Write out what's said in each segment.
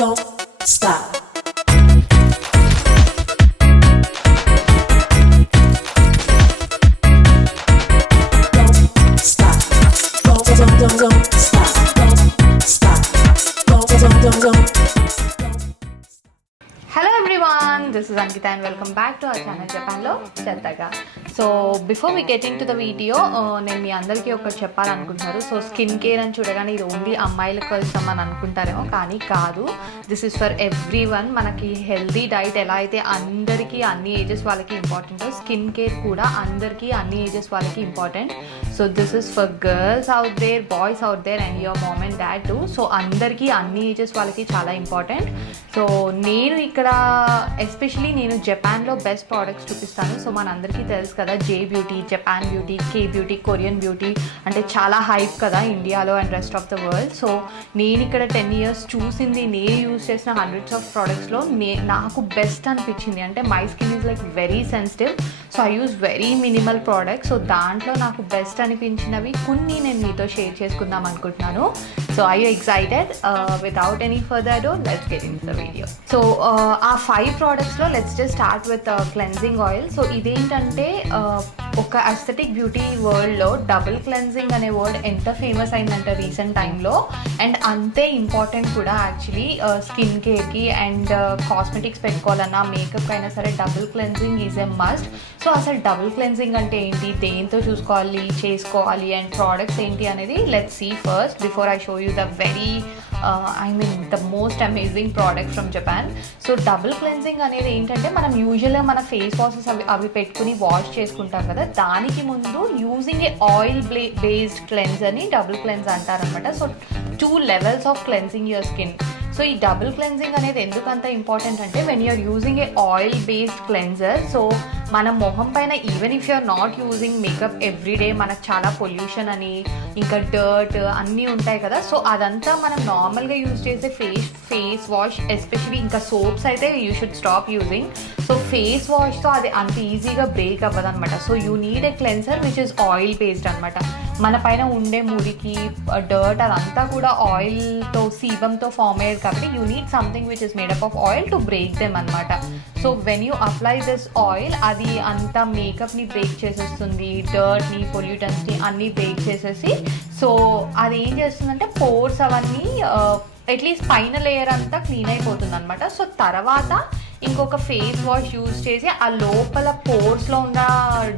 don't stop. Don't stop. Don't stop. Don't stop. Don't. Hello everyone, this is Ankita and welcome back to our channel Japanలో చెత్తగా. So before we get into the video, నేను మీ అందరికీ ఒకటి చెప్పాలనుకుంటున్నారు. So skin care అని చూడగానే ఇది ఓన్లీ అమ్మాయిల కోసం అని అనుకుంటారేమో, కానీ కాదు. This is for every one. మనకి హెల్దీ డైట్ ఎలా అయితే అందరికీ అన్ని ఏజెస్ వాళ్ళకి ఇంపార్టెంట్, స్కిన్ కేర్ కూడా అందరికీ అన్ని ఏజెస్ వాళ్ళకి important. So this is for girls out there, boys out there and your mom and dad too. So అందరికీ అన్ని ఏజెస్ వాళ్ళకి చాలా ఇంపార్టెంట్. సో నేను ఇక్కడ ఎస్పెషలీ నేను జపాన్లో బెస్ట్ ప్రోడక్ట్స్ చూపిస్తాను. సో మనందరికీ తెలుసు కదా, J beauty, Japan beauty, K beauty, Korean beauty అంటే చాలా హైప్ కదా ఇండియాలో and rest of the world. So నేను ఇక్కడ 10 years చూసింది, నేను యూజ్ చేసిన హండ్రెడ్స్ ఆఫ్ ప్రోడక్ట్స్లో నాకు బెస్ట్ అనిపించింది. అంటే my skin is like very sensitive, so I use very minimal products. So దాంట్లో నాకు బెస్ట్ అనిపించినవి కొన్ని నేను మీతో షేర్ చేసుకుందాం అనుకుంటున్నాను. So I you excited? Without any further ado let's get in the video. So ఆ 5 ప్రోడక్ట్స్లో let's just start with cleansing oil. So ఇదేంటంటే ఒక అస్థెటిక్ బ్యూటీ వరల్డ్లో డబుల్ క్లెన్జింగ్ అనే వర్డ్ ఎంత ఫేమస్ అయిందంటే రీసెంట్ టైంలో, అండ్ అంతే ఇంపార్టెంట్ కూడా యాక్చువల్లీ స్కిన్ కేర్కి అండ్ కాస్మెటిక్స్ పెట్టుకోవాలన్నా, మేకప్ అయినా సరే double cleansing is a must. So అసలు డబుల్ క్లెన్జింగ్ అంటే ఏంటి, దేంతో చూసుకోవాలి, చేసుకోవాలి అండ్ ప్రోడక్ట్స్ ఏంటి అనేది let's see first before I show you the very the most amazing product from Japan. So double cleansing అనేది ఏంటంటే, మనం యూజువల్గా మన ఫేస్ వాషెస్ అవి పెట్టుకుని వాష్ చేసుకుంటాం కదా, దానికి ముందు using a oil based cleanse అని డబుల్ క్లెన్స్ అంటారనమాట. So 2 levels of cleansing your skin. So ఈ డబుల్ క్లెన్జింగ్ అనేది ఎందుకంత ఇంపార్టెంట్ అంటే, when you're using a oil based cleanser, so మన మొహం పైన even if you're not using makeup everyday, మనకు చాలా పొల్యూషన్ అని ఇంకా డర్ట్ అన్నీ ఉంటాయి కదా. సో అదంతా మనం నార్మల్గా యూజ్ చేసే ఫేస్ వాష్ ఎస్పెషలీ, ఇంకా సోప్స్ అయితే you should stop using. So face వాష్తో అది అంత ఈజీగా బ్రేక్ అవ్వదు అనమాట. So you need a cleanser which is oil based అనమాట. మన పైన ఉండే మురికి, డర్ట్ అదంతా కూడా ఆయిల్తో, సీబంతో ఫామ్ అయ్యేది కాబట్టి you need something which is made up of oil to break them అనమాట. So when you apply this oil, అది అంతా మేకప్ని బ్రేక్ చేసేస్తుంది, డర్ట్ని, పొల్యూటన్స్ని అన్నీ బ్రేక్ చేసేసి, సో అది ఏం చేస్తుందంటే పోర్స్ అవన్నీ అట్లీస్ట్ పైన లేయర్ అంతా క్లీన్ అయిపోతుంది అనమాట. సో తర్వాత ఇంకొక ఫేస్ వాష్ యూజ్ చేసి ఆ లోపల పోర్స్లో ఉన్న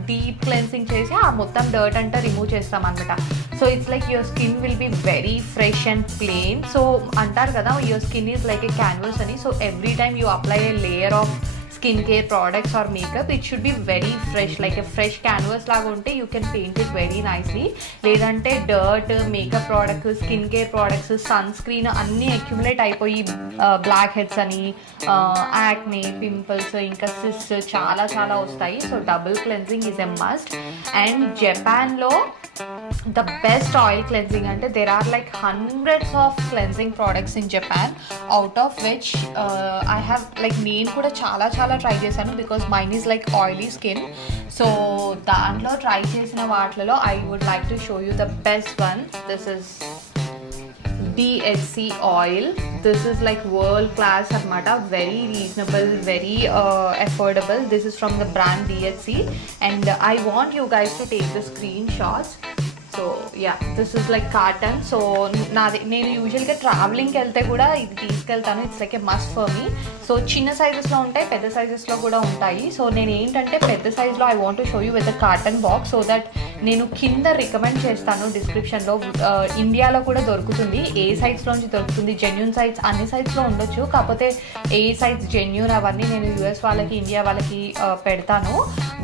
డీప్ క్లెన్సింగ్ చేసి ఆ మొత్తం డర్ట్ అంతా రిమూవ్ చేస్తాం అనమాట. So it's like your skin will be very fresh and plain. So అంటారు కదా, your skin is like a canvas అని. So every time you apply a layer of skin care products or makeup, it should be very fresh, like a fresh canvas లాగా ఉంటే you can paint it very nicely. లేదంటే dirt, makeup products, skin care products, sunscreen అన్నీ accumulate అయిపోయి blackheads అని, acne, pimples, ఇంకా సిస్ చాలా చాలా వస్తాయి. So double cleansing is a must. And జపాన్లో ద బెస్ట్ ఆయిల్ క్లెన్జింగ్ అంటే, there are like hundreds of cleansing products in Japan, out of which I have like నేను కూడా చాలా చాలా ట్రై చేశాను because mine is like oily skin. So దాంట్లో try చేసిన వాటిలో I would like to show you the best one. This is DHC oil. This is like world class anamata, very reasonable, very affordable. This is from the brand DHC and I want you guys to take the screenshots. So yeah, this is like cotton. So నేను యూజువల్గా ట్రావెలింగ్కి వెళ్తే కూడా ఇది తీసుకెళ్తాను. It's like a must for me. So చిన్న సైజెస్లో ఉంటాయి, పెద్ద సైజెస్లో కూడా ఉంటాయి. సో నేను ఏంటంటే పెద్ద సైజ్లో I want to show you with the cotton box, so that నేను కింద రికమెండ్ చేస్తాను డిస్క్రిప్షన్లో. ఇండియాలో కూడా దొరుకుతుంది, ఏ సైజ్లోంచి దొరుకుతుంది, జెన్యూన్ సైజ్ అన్ని సైజ్లో ఉండొచ్చు, కాకపోతే ఏ సైజ్ జెన్యూన్ అవన్నీ నేను యూఎస్ వాళ్ళకి, ఇండియా వాళ్ళకి పెడతాను.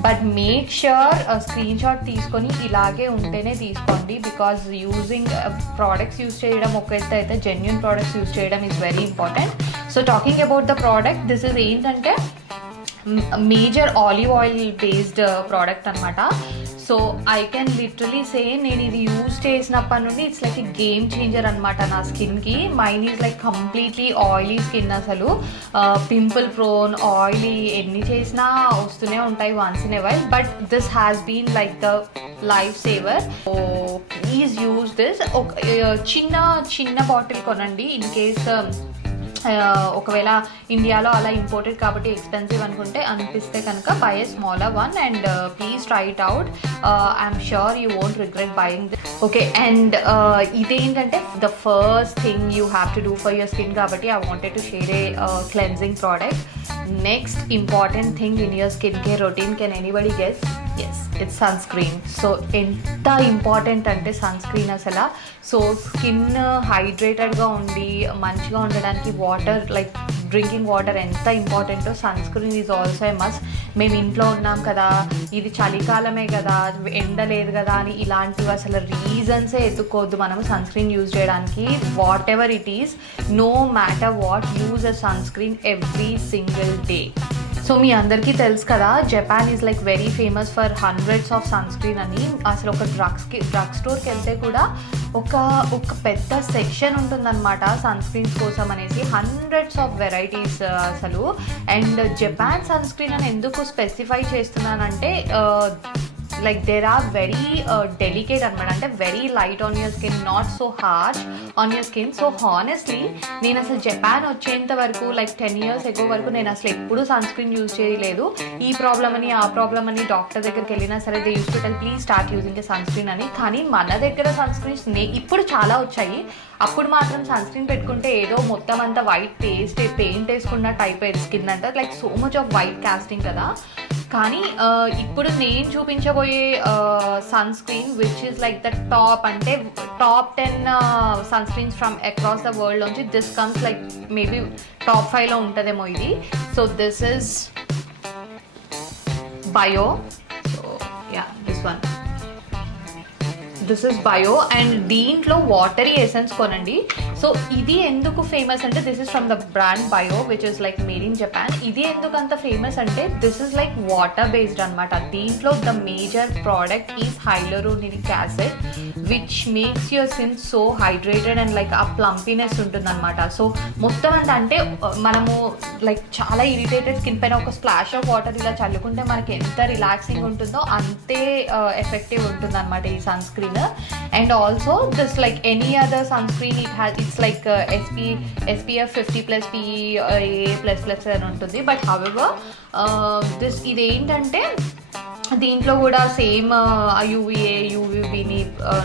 But make sure screen shot తీసుకొని ఇలాగే ఉంటేనే తీసుకోండి, బికాజ్ యూజింగ్ ప్రోడక్ట్స్ యూజ్ చేయడం ఒక ఎత్తు అయితే జెన్యూన్ ప్రోడక్ట్స్ యూజ్ చేయడం is very important. So talking about the product, this is ఏంటంటే major olive oil based product అనమాట. So I can literally say, నేను ఇది యూజ్ చేసినప్పటి నుండి it's like a game changer అనమాట నా స్కిన్కి. Mine is like completely oily skin, అసలు పింపుల్ ప్రోన్, ఆయిలీ, ఎన్ని చేసినా వస్తూనే ఉంటాయి once in a while. But this has been like the lifesaver. So please use this. చిన్న బాటిల్ కొనండి ఇన్ కేస్ ఒకవేళ ఇండియాలో అలా ఇంపోర్టెడ్ కాబట్టి ఎక్స్పెన్సివ్ అనుకుంటే అనిపిస్తే కనుక buy a smaller one and please try it out. I'm sure you won't regret buying this. Okay, and ఇదేంటంటే the first thing you have to do for your skin కాబట్టి I wanted to share a cleansing product. Next important thing in your skin care routine, can anybody guess? Yes, it's sunscreen. So ఎంత important అంటే sun screen అసలు. So skin హైడ్రేటెడ్గా ఉండి మంచిగా ఉండడానికి water, like drinking water ఎంత ఇంపార్టెంటో sun screen is also a must. మేము ఇంట్లో ఉన్నాం కదా, ఇది చలికాలమే కదా, ఎండ లేదు కదా అని ఇలాంటివి అసలు రీజన్సే ఎత్తుకోవద్దు మనం సన్ స్క్రీన్ యూజ్ చేయడానికి. Whatever it is, no matter what, use a sunscreen every single day. So మీ అందరికీ తెలుసు కదా, Japan is like very famous for hundreds of sun screen అని. అసలు ఒక డ్రగ్ స్టోర్కి వెళ్తే కూడా ఒక పెద్ద సెక్షన్ ఉంటుందన్నమాట సన్ స్క్రీన్స్ కోసం అనేసి, హండ్రెడ్స్ ఆఫ్ వెరైటీస్ అసలు. అండ్ జపాన్ సన్ స్క్రీన్ అని ఎందుకు స్పెసిఫై చేస్తున్నానంటే like there are very delicate అనమాట, అంటే very light on your skin, not so harsh on your skin. So honestly నేను అసలు జపాన్ వచ్చేంత వరకు లైక్ 10 years ago వరకు నేను అసలు ఎప్పుడూ సన్ స్క్రీన్ యూజ్ చేయలేదు. ఈ ప్రాబ్లం అని ఆ ప్రాబ్లం అని డాక్టర్ దగ్గరికి వెళ్ళినా సరే they use to tell please start using a sun screen అని. కానీ మన దగ్గర సన్ స్క్రీన్స్ ఇప్పుడు చాలా వచ్చాయి. అప్పుడు మాత్రం సన్ స్క్రీన్ పెట్టుకుంటే ఏదో మొత్తం అంతా వైట్ పెయింట్ వేసుకున్నట్టు అయిపోయేది స్కిన్ అంతా, like so much of white casting కదా. కానీ ఇప్పుడు నేను చూపించబోయే sunscreen which is like the top, అంటే top 10 sunscreens from across the world నుంచి this comes like maybe top 5లో ఉంటుందేమో ఇది. So this is Bio. So yeah, this one, this is Bio. And దీంట్లో watery essence కొనండి. So ఇది ఎందుకు ఫేమస్ అంటే this is from the brand Bio which is like made in Japan. ఇది ఎందుకు అంత ఫేమస్ అంటే this is like water based అనమాట. దీంట్లో the major product is hyaluronic acid which makes your skin so hydrated and like ఆ ప్లంపీనెస్ ఉంటుంది అనమాట. So మొత్తం అంటే మనము లైక్ చాలా ఇరిటేటెడ్ స్కిన్ పైన ఒక స్ప్లాష్ ఆఫ్ వాటర్ ఇలా చల్లుకుంటే మనకి ఎంత రిలాక్సింగ్ ఉంటుందో అంతే ఎఫెక్టివ్ ఉంటుంది అనమాట ఈ sun screen. And also this like any other sunscreen, it's like SPF 50+ PA++ అని ఉంటుంది. బట్ however this ఇదేంటంటే దీంట్లో కూడా సేమ్ యూవీని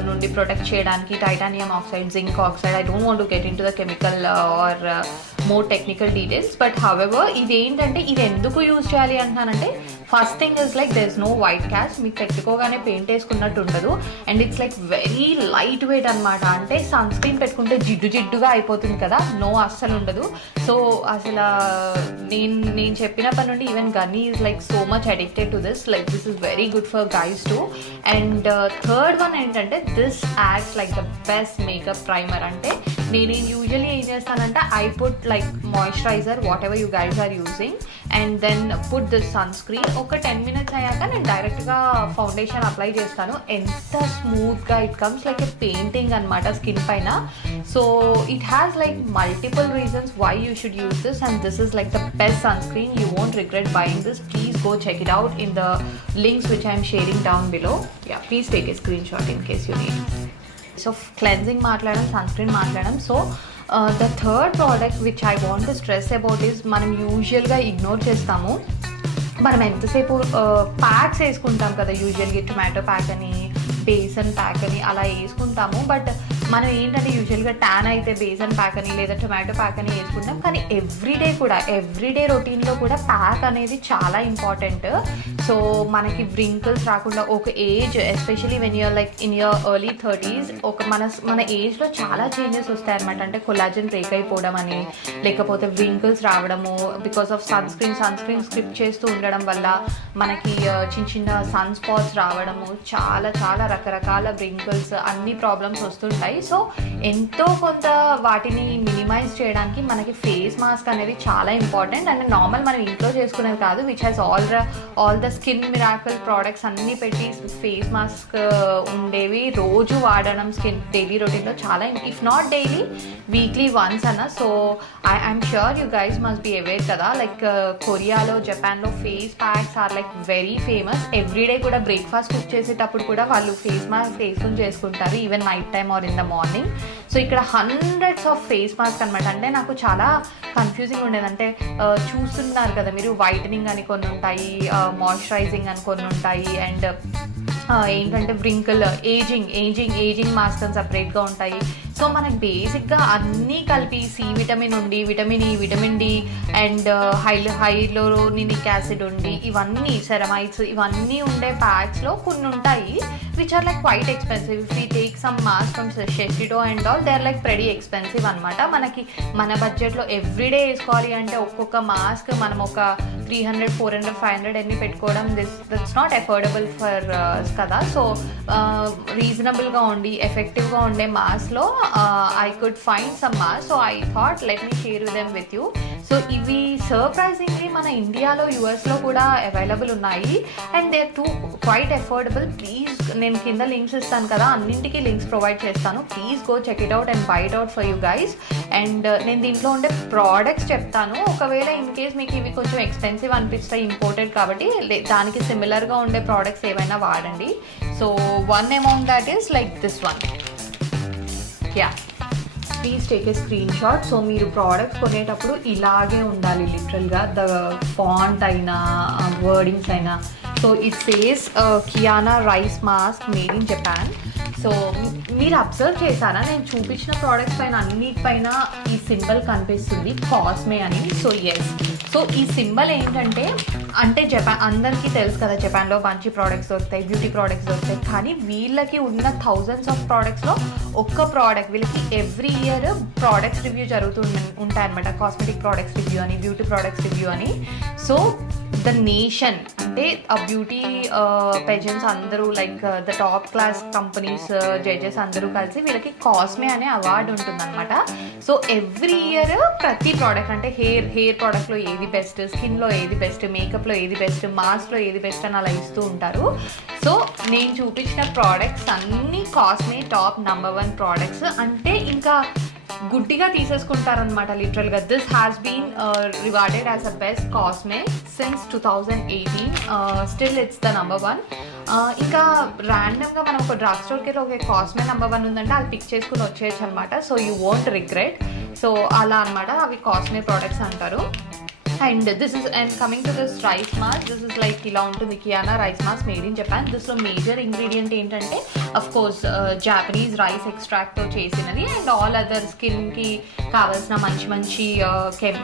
నుండి ప్రొటెక్ట్ చేయడానికి titanium oxide, zinc oxide. I don't want to get into the chemical or more technical details. But however ఇదేంటంటే ఇది ఎందుకు యూజ్ చేయాలి అంటున్నానంటే first thing is like there is no white cast, మీకు పెట్టుకోగానే paint వేసుకున్నట్టు ఉండదు. And it's like very light weight అనమాట. అంటే సన్ స్క్రీన్ పెట్టుకుంటే జిడ్డుగా అయిపోతుంది కదా, నో అస్సలు ఉండదు. సో అసలు నేను చెప్పినప్పటి నుండి ఈవెన్ గన్నీ is like so much addicted to this. Like this is very good for guys too. And third one ఏంటంటే this acts like the best makeup primer. అంటే నేను యూజువల్లీ ఏం చేస్తానంటే I put like moisturizer whatever you guys are using and then put this sunscreen. ఒక 10 minutes అయ్యాక నేను డైరెక్ట్గా foundation apply చేస్తాను. ఎంత స్మూత్గా it comes like a painting అనమాట స్కిన్ పైన. So it has like multiple reasons why you should use this and this is like the best sun screen. You won't regret buying this. Please go check it out in the links which I am sharing down below. Yeah, please take a screenshot in case you need. So cleansing మాట్లాడడం, sunscreen మాట్లాడడం. So the third product which I want to stress about is మనం యూజువల్గా ignore చేస్తాము. మనం ఎంతసేపు packs వేసుకుంటాం కదా యూజువల్గా, టొమాటో ప్యాక్ అని, బేసన్ ప్యాక్ అని అలా వేసుకుంటాము. బట్ మనం ఏంటంటే యూజువల్గా ట్యాన్ అయితే బేసన్ ప్యాక్ అని లేదా టొమాటో ప్యాక్ అని వేసుకుంటాం. కానీ ఎవ్రీడే రొటీన్లో కూడా ప్యాక్ అనేది చాలా ఇంపార్టెంట్. సో మనకి వ్రింకిల్స్ రాకుండా ఒక age, especially when you're like in your early 30s, మన ఏజ్లో చాలా చేంజెస్ వస్తాయి అనమాట. అంటే కొలాజన్ బ్రేక్ అయిపోవడం అని, లేకపోతే వ్రింకిల్స్ రావడము because of sun screen script చేస్తూ ఉండడం వల్ల మనకి చిన్న సన్ స్పాట్స్ రావడము, చాలా రకరకాల వ్రింకిల్స్, అన్ని ప్రాబ్లమ్స్ వస్తుంటాయి. సో ఎంతో కొంత వాటిని మినిమైజ్ చేయడానికి మనకి ఫేస్ మాస్క్ అనేది చాలా ఇంపార్టెంట్. అండ్ నార్మల్ మనం ఇంట్లో చేసుకునేది కాదు, which has all the skin miracle products అన్నీ పెట్టి ఫేస్ మాస్క్ ఉండేవి రోజు వాడడం స్కిన్ డైలీ రొటీన్లో చాలా, if not daily weekly once అన్న. So I'm sure you guys must be aware కదా, లైక్ కొరియాలో, జపాన్లో face packs are like very famous. Everyday కూడా బ్రేక్ఫాస్ట్ కుక్ చేసేటప్పుడు కూడా వాళ్ళు ఫేస్ మాస్క్ వేసుకుని చేసుకుంటారు, even night time or in the morning. So ఇక్కడ హండ్రెడ్స్ ఆఫ్ ఫేస్ మాస్క్ అనమాట. అంటే నాకు చాలా కన్ఫ్యూజింగ్ ఉండేది. అంటే చూస్తున్నారు కదా మీరు, వైటనింగ్ అని కొన్ని ఉంటాయి, మాయిశ్చరైజింగ్ అని కొన్ని ఉంటాయి, అండ్ ఏంటంటే వ్రింకిల్ ఏజింగ్ మాస్క్ అని సపరేట్గా ఉంటాయి. సో మనకి బేసిక్గా అన్నీ కలిపి సి విటమిన్ ఉండి, vitamin E, vitamin D, and hyaluronic acid ఉండి, ఇవన్నీ సెరమైడ్స్ ఇవన్నీ ఉండే ప్యాక్స్లో కొన్ని ఉంటాయి which are like quite expensive. If we take some mask from Shiseido and all, they are like pretty expensive అనమాట. మనకి మన బడ్జెట్లో ఎవ్రీడే వేసుకోవాలి అంటే ఒక్కొక్క మాస్క్ మనం ఒక 300, 400, 500 ఎన్ని పెట్టుకోవడం, దట్స్ నాట్ అఫోర్డబుల్ ఫర్ కదా. సో రీజనబుల్గా ఉండి ఎఫెక్టివ్గా ఉండే మాస్క్లో I could find some masks, so I thought let me share them with you. So ఇవి సర్ప్రైజింగ్లీ మన ఇండియాలో యూఎస్లో కూడా అవైలబుల్ ఉన్నాయి and they are too quite affordable. Please నేను కింద లింక్స్ ఇస్తాను కదా, అన్నింటికి లింక్స్ ప్రొవైడ్ చేస్తాను. Please go check it out and buy it out for you guys. And నేను దీంట్లో ఉండే ప్రోడక్ట్స్ చెప్తాను. ఒకవేళ ఇన్ కేస్ మీకు ఇవి కొంచెం ఎక్స్పెన్సివ్ అనిపిస్తాయి, ఇంపోర్టెడ్ కాబట్టి, దానికి సిమిలర్గా ఉండే ప్రోడక్ట్స్ ఏవైనా వాడండి. So one amount that is like this one. Please take a screen shot. So మీరు ప్రోడక్ట్స్ కొనేటప్పుడు ఇలాగే ఉండాలి లిటరల్గా, ద ఫాంట్ అయినా వర్డింగ్స్ అయినా. So it says Kiana rice mask made in Japan. So మీరు అబ్జర్వ్ చేశారా, నేను చూపించిన ప్రోడక్ట్స్ పైన అన్నిటిపైన ఈ సింబల్ కనిపిస్తుంది కాస్మే అని. సో ఎస్, సో ఈ సింబల్ ఏంటంటే, అంటే జపాన్ అందరికీ తెలుసు కదా, జపాన్లో మంచి ప్రోడక్ట్స్ దొరుకుతాయి, బ్యూటీ ప్రోడక్ట్స్ దొరుకుతాయి. కానీ వీళ్ళకి ఉన్న థౌజండ్స్ ఆఫ్ ప్రోడక్ట్స్లో ఒక్క ప్రోడక్ట్, వీళ్ళకి ఎవ్రీ ఇయర్ ప్రోడక్ట్స్ రివ్యూ జరుగుతూ ఉంటాయన్నమాట. కాస్మెటిక్ ప్రోడక్ట్స్ రివ్యూ అని, బ్యూటీ ప్రోడక్ట్స్ రివ్యూ అని. సో ద నేషన్ అంటే ఆ బ్యూటీ పెజెంట్స్ అందరూ, like the top class companies judges అందరూ కలిసి వీళ్ళకి కాస్మే అనే అవార్డు ఉంటుందన్నమాట. సో ఎవ్రీ ఇయర్ ప్రతి ప్రోడక్ట్, అంటే హెయిర్ ప్రోడక్ట్లో ఏది బెస్ట్, స్కిన్లో ఏది బెస్ట్, మేకప్లో ఏది బెస్ట్, మాస్క్లో ఏది బెస్ట్ అని అలా ఇస్తూ ఉంటారు. సో నేను చూపించిన ప్రోడక్ట్స్ అన్నీ కాస్మే టాప్ నంబర్ 1 ప్రోడక్ట్స్. అంటే ఇంకా గుడ్డిగా తీసేసుకుంటారనమాట లిటరల్గా. This has been rewarded as a best Cosme since 2018. Still it's the number 1. ఇంకా ర్యాండమ్గా మనం ఒక డ్రగ్ స్టోర్కి వెళ్ళి ఒక కాస్మే నంబర్ 1 ఉందంటే అది పిక్ చేసుకుని వచ్చేయచ్చు అనమాట. So you won't regret. So అలా అనమాట, అవి కాస్మే ప్రోడక్ట్స్ అంటారు. And this is, and coming to this rice mask, this is like ఇలా ఉంటుంది, Keana rice mask made in Japan. దిస్లో మేజర్ ఇంగ్రీడియంట్ ఏంటంటే అఫ్ కోర్స్ జాపనీస్ రైస్ ఎక్స్ట్రాక్ట్తో చేసినది అండ్ ఆల్ అదర్ స్కిన్కి కావాల్సిన మంచి మంచి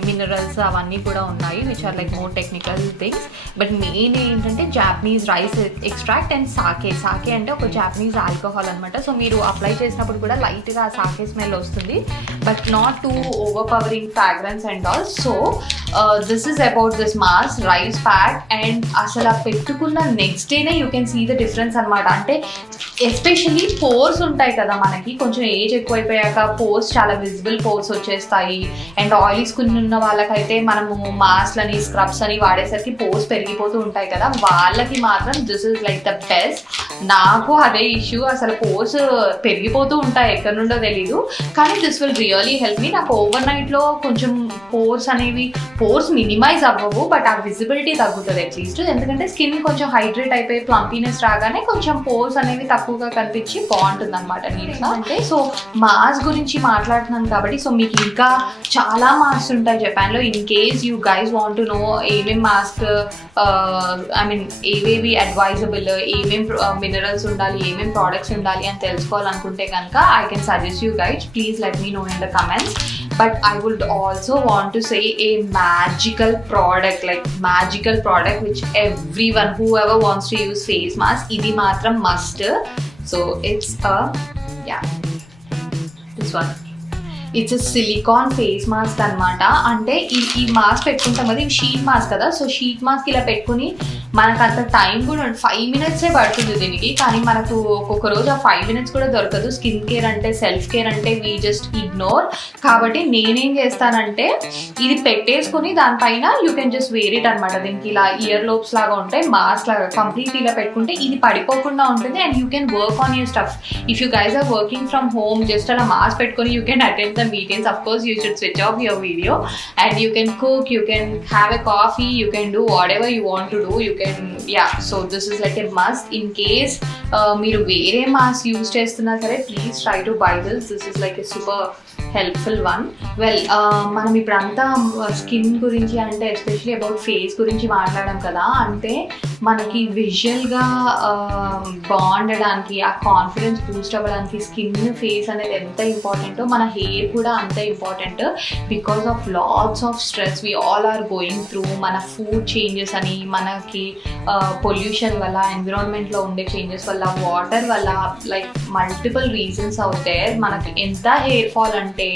మినరల్స్ అవన్నీ కూడా ఉన్నాయి which are like more technical things. But main ఏంటంటే Japanese rice extract and sake అంటే ఒక జాపనీస్ ఆల్కహాల్ అనమాట. సో మీరు అప్లై చేసినప్పుడు కూడా లైట్గా ఆ సాకే స్మెల్ వస్తుంది, but not too overpowering fragrance and all. So this is about this mask, rice pack, and asala pettukunna next day ne you can see the difference anamata. Ante especially pores ఉంటాయి కదా మనకి, కొంచెం age ఎక్కువైపోయాక pores చాలా visible pores వచ్చేస్తాయి. And oily skin ఉన్న వాళ్ళకైతే మనము mask అని స్క్రబ్స్ అని వాడేసరికి పోర్స్ పెరిగిపోతూ ఉంటాయి కదా, వాళ్ళకి మాత్రం this is like the best. నాకు అదే ఇష్యూ, అసలు పోర్స్ పెరిగిపోతూ ఉంటాయి ఎక్కడి నుండో తెలీదు, కానీ this will really help me. నాకు ఓవర్ నైట్లో కొంచెం పోర్స్ మినిమైజ్ అవ్వవు, బట్ ఆ విజిబిలిటీ తగ్గుతుంది అట్లీస్ట్. ఎందుకంటే స్కిన్ కొంచెం హైడ్రేట్ అయిపోయి ప్లంపీనెస్ రాగానే కొంచెం పోర్స్ అనేవి తక్కువగా కనిపించి బాగుంటుంది అనమాట నీట్గా. అంటే సో మాస్క్ గురించి మాట్లాడుతున్నాను కాబట్టి, సో మీకు ఇంకా చాలా మాస్క్ ఉంటాయి జపాన్లో. In case you guys want to know ఏమేమి మాస్క్, ఐ మీన్ ఏవేవి అడ్వైజబుల్, ఏమేమి మినరల్స్ ఉండాలి, ఏమేమి ప్రోడక్ట్స్ ఉండాలి అని తెలుసుకోవాలనుకుంటే కనుక I can suggest you guys. Please let me know in the comments. But I would also want to say a magical product which everyone, whoever wants to use face mask, idi matram must. So it's this one. It's silicon face mask అనమాట. అంటే ఈ mask పెట్టుకుంటాం కదా, ఇవి sheet mask కదా. So sheet mask ఇలా పెట్టుకుని మనకు అంత టైం కూడా 5 minutes పడుతుంది దీనికి, కానీ మనకు ఒక్కొక్క రోజు ఆ 5 minutes కూడా దొరకదు. స్కిన్ కేర్ అంటే, సెల్ఫ్ కేర్ అంటే వీ జస్ట్ ఇగ్నోర్. కాబట్టి నేనేం చేస్తానంటే ఇది పెట్టేసుకుని దానిపైన you can just wear it అనమాట. దీనికి ఇలా ఇయర్ లోబ్స్ లాగా ఉంటాయి, మాస్క్ లాగా కంప్లీట్ ఇలా పెట్టుకుంటే ఇది పడిపోకుండా ఉంటుంది. And you can work on your stuff. If you guys are working from home, జస్ట్ అలా మాస్క్ పెట్టుకొని you can attend the meetings. Of course you should switch off your video and you can cook, you can have a coffee, you can do whatever you want to do. You can so this is like a must. In case మీరు వేరే mask use చేస్తున్నా సరే please try to buy this is like a super helpful one. Well మనం ఇప్పుడంతా skin గురించి అంటే especially about face గురించి మాట్లాడడం కదా, అంటే మనకి విజువల్గా బాగుండడానికి ఆ కాన్ఫిడెన్స్ బూస్ట్ అవ్వడానికి స్కిన్ ఫేస్ అనేది ఎంత ఇంపార్టెంటో మన హెయిర్ కూడా అంతే important. Because of lots of stress we all are going through, మన ఫుడ్ చేంజెస్ అని, మనకి పొల్యూషన్ వల్ల, ఎన్విరాన్మెంట్లో ఉండే చేంజెస్ వల్ల, వాటర్ వల్ల, లైక్ మల్టిపుల్ రీజన్స్ అవుతాయి. మనకి ఎంత హెయిర్ ఫాల్ అంటే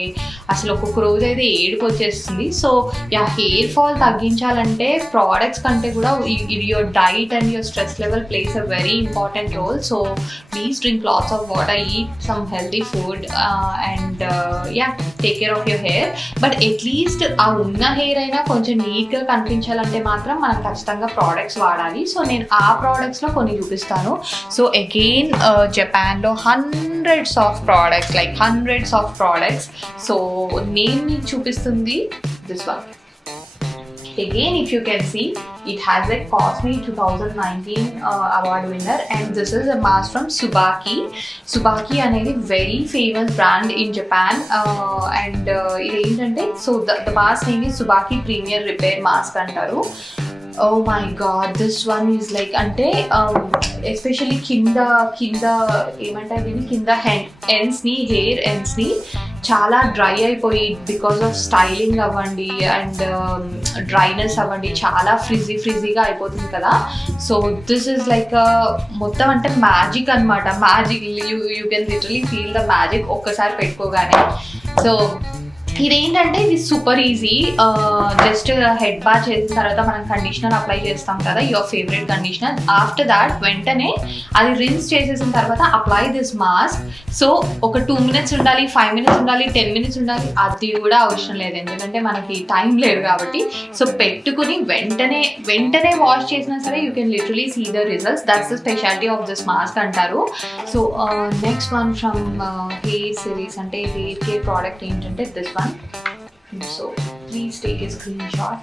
అసలు ఒక్కొక్క రోజు అయితే ఏడుపు వచ్చేస్తుంది. సో హెయిర్ ఫాల్ తగ్గించాలంటే ప్రోడక్ట్స్ కంటే కూడా your diet and your stress level plays a very important role. So please drink lots of water, eat some healthy food and take care of your hair. But at least ఆ ఉన్న hair అయినా కొంచెం నీట్గా కనిపించాలంటే మాత్రం మనం ఖచ్చితంగా ప్రోడక్ట్స్ వాడాలి. So నేను ఆ ప్రోడక్ట్స్లో కొన్ని చూపిస్తాను. సో అగైన్ జపాన్లో hundreds of products. సో నేను మీకు చూపిస్తుంది this one. Again, if you can see, it has a Cosme 2019 award winner, and this is a mask from Tsubaki. Tsubaki అనేది very famous brand in Japan, and ఇది ఏంటంటే so the mask name is Tsubaki Premier Repair Mask అంటారు. Oh my god, this one is like అంటే especially కింద ఏమంటారు దీన్ని, కింద ఎండ్స్ని, hair ఎండ్స్ని చాలా డ్రై అయిపోయి బికాస్ ఆఫ్ స్టైలింగ్ అవ్వండి అండ్ డ్రైనెస్ అవ్వండి చాలా ఫ్రిజీగా అయిపోతుంది కదా. సో దిస్ ఈజ్ లైక్ మొత్తం అంటే మ్యాజిక్ అనమాట. Magic, you can literally feel the magic ఒక్కసారి పెట్టుకోగానే. సో ఇదేంటంటే ఇది super easy. Just head bath చేసిన తర్వాత మనం కండిషనర్ అప్లై చేస్తాం కదా, your favourite conditioner. After that వెంటనే అది రిన్స్ చేసేసిన తర్వాత అప్లై దిస్ మాస్క్. సో ఒక 2 minutes ఉండాలి, 5 minutes ఉండాలి, 10 minutes ఉండాలి, అది కూడా అవసరం లేదు ఎందుకంటే మనకి టైం లేదు కాబట్టి. సో పెట్టుకుని వెంటనే వాష్ చేసినా సరే you can literally see the results. That's the speciality of this mask అంటారు. So next one from hair series అంటే హెయిర్ కేర్ ప్రోడక్ట్ ఏంటంటే this one. So please take a screenshot.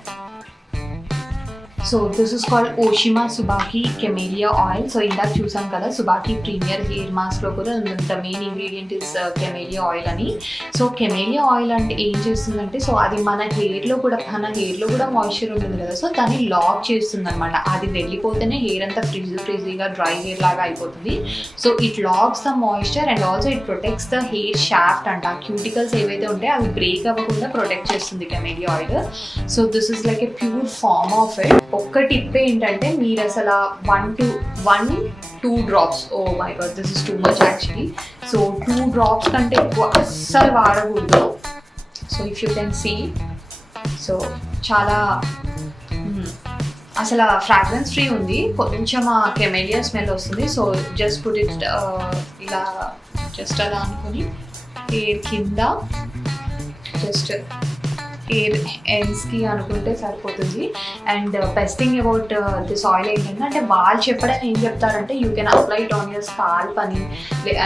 So this is called Oshima Tsubaki Camellia Oil. So ఇందాక చూసాం కదా Tsubaki Premier Hair Mask లో కూడా the main ingredient is Camellia Oil అని. So Camellia Oil అంటే ఏం చేస్తుందంటే సో అది మన హెయిర్లో కూడా మాయిశ్చర్ ఉంటుంది కదా, సో దాన్ని లాక్ చేస్తుంది అనమాట. అది వెళ్ళిపోతేనే హెయిర్ అంతా ఫ్రీజీగా డ్రై హెయిర్ లాగా అయిపోతుంది. So it locks the moisture and also it protects the hair shaft అంట. క్యూటికల్స్ ఏవైతే ఉంటాయో అవి బ్రేక్ అవ్వకుండా ప్రొటెక్ట్ చేస్తుంది Camellia Oil. So this is like a pure form of it. ఒక్క టిప్ ఏంటంటే మీరు అసలు 1-2 drops, oh my god this is too much actually. So 2 drops కంటే ఎక్కువ అస్సలు వాడకూడదు. So if you can see, so చాలా అసలు ఫ్రాగ్రెన్స్ ఫ్రీ ఉంది, కొంచెం కెమెలియా స్మెల్ వస్తుంది. సో జస్ట్ పుట్ ఇట్ ఇలా జస్ట్ అలా అనుకుని హెయిర్ కింద జస్ట్ హెయిర్ ఎండ్స్కి అనుకుంటే సరిపోతుంది. And best thing about this oil ఏంటంటే అంటే వాళ్ళు చెప్పడం ఏం చెప్తారంటే you can apply it on your scalp అని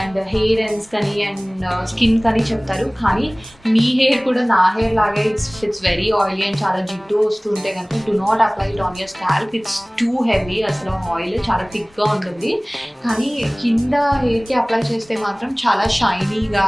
అండ్ హెయిర్ ఎండ్స్ కానీ అండ్ స్కిన్ కానీ చెప్తారు. కానీ మీ హెయిర్ కూడా నా హెయిర్ లాగే ఇట్స్ వెరీ ఆయిలీ అండ్ చాలా జిడ్డు వస్తుంటే కనుక do not apply it on your scalp. It's too heavy, అసలు ఆయిల్ చాలా థిక్గా ఉంటుంది. కానీ కింద హెయిర్కి అప్లై చేస్తే మాత్రం చాలా షైనీగా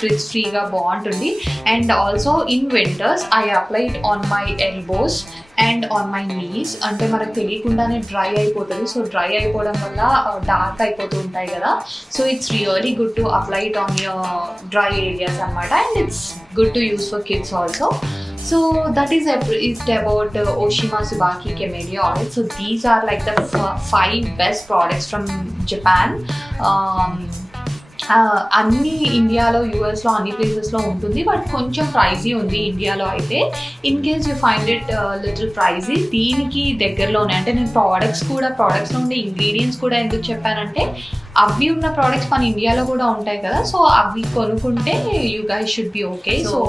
ఫ్రిజ్గా బాగుంటుంది. And also in winter I apply it on my elbows and on my knees. అంటే మనకు తెలియకుండానే డ్రై అయిపోతుంది. సో డ్రై అయిపోవడం వల్ల డార్క్ అయిపోతూ ఉంటాయి కదా. So it's really good to apply it on your dry areas అనమాట. And it's good to use for kids also. So that is it about Oshima Tsubaki Camellia Oil. So these are like the 5 best products from Japan. అన్ని ఇండియాలో యూఎస్లో అన్ని ప్లేసెస్లో ఉంటుంది, but కొంచెం ప్రైజీ ఉంది ఇండియాలో అయితే. In case you find it little pricey, దీనికి దగ్గరలోనే అంటే నేను ప్రోడక్ట్స్లో ఉండే ఇంగ్రీడియంట్స్ కూడా ఎందుకు చెప్పానంటే అవి ఉన్న ప్రోడక్ట్స్ మన ఇండియాలో కూడా ఉంటాయి కదా, సో అవి కొనుక్కుంటే you guys should be okay. So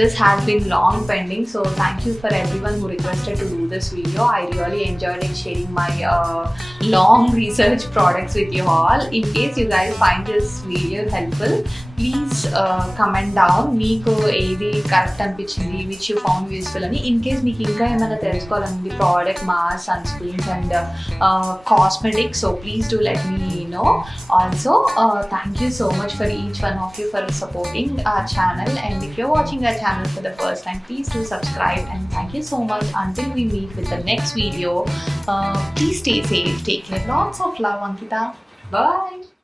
this has been long pending. So thank you for everyone who requested to do this video. I really enjoyed it sharing my long research products with you all. In case you guys find this video helpful, please comment down మీకు ఏది correct అనిపించింది, which you found useful అని. In case మీకు ఇంకా ఏమైనా తెలుసుకోవాలండి product mask, sunscreens and cosmetics, so please do let me know. Also thank you so much for each one of you for supporting our channel, and if you're watching our channel for the first time, please do subscribe, and thank you so much. Until we meet with the next video, please stay safe, take care, lots of love, Ankita. Bye.